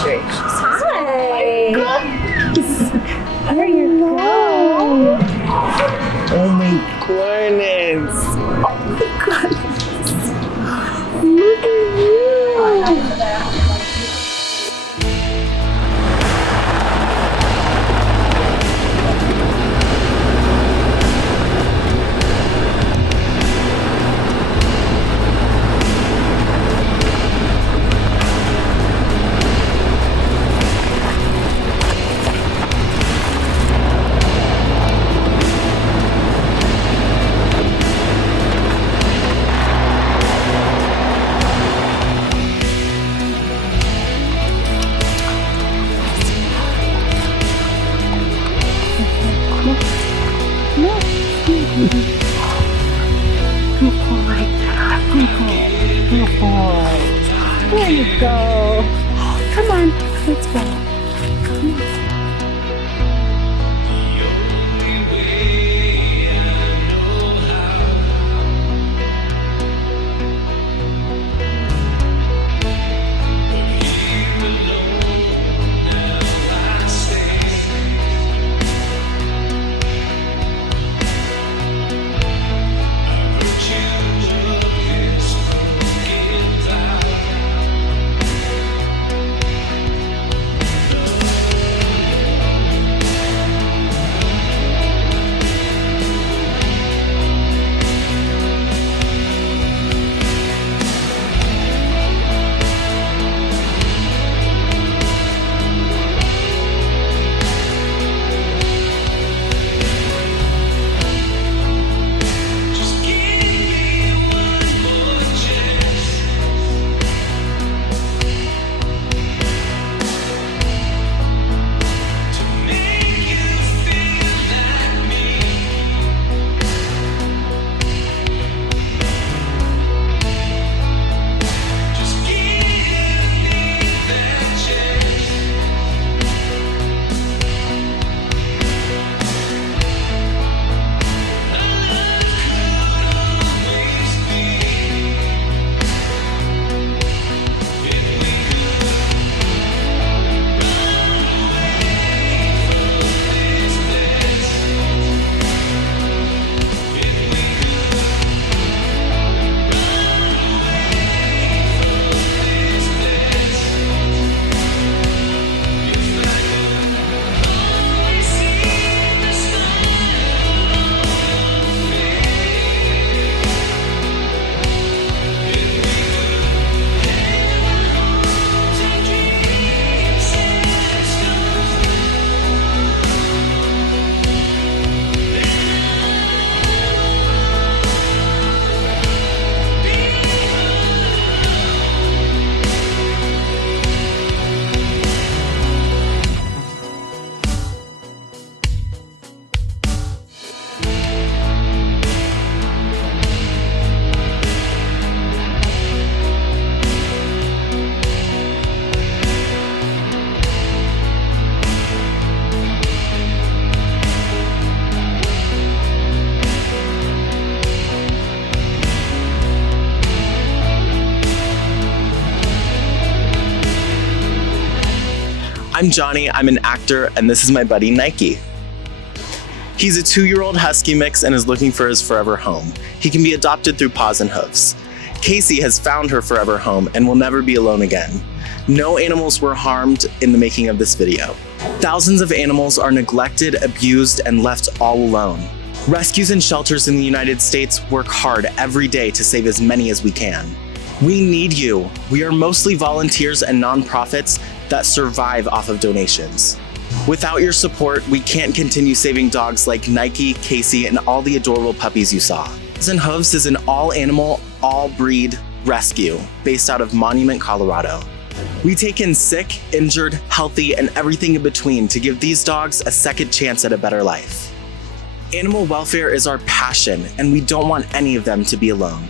Hi. There you go. Oh my goodness. Look at you. Good boy. Good boy. There you go. Come on, let's go. I'm Johnny, I'm an actor, and this is my buddy Nike. He's a 2-year-old husky mix and is looking for his forever home. He can be adopted through Paws and Hooves. Casey has found her forever home and will never be alone again. No animals were harmed in the making of this video. Thousands of animals are neglected, abused, and left all alone. Rescues and shelters in the United States work hard every day to save as many as we can. We need you. We are mostly volunteers and nonprofits that survive off of donations. Without your support, we can't continue saving dogs like Nike, Casey, and all the adorable puppies you saw. Paws and Hooves is an all-animal, all-breed rescue based out of Monument, Colorado. We take in sick, injured, healthy, and everything in between to give these dogs a second chance at a better life. Animal welfare is our passion, and we don't want any of them to be alone.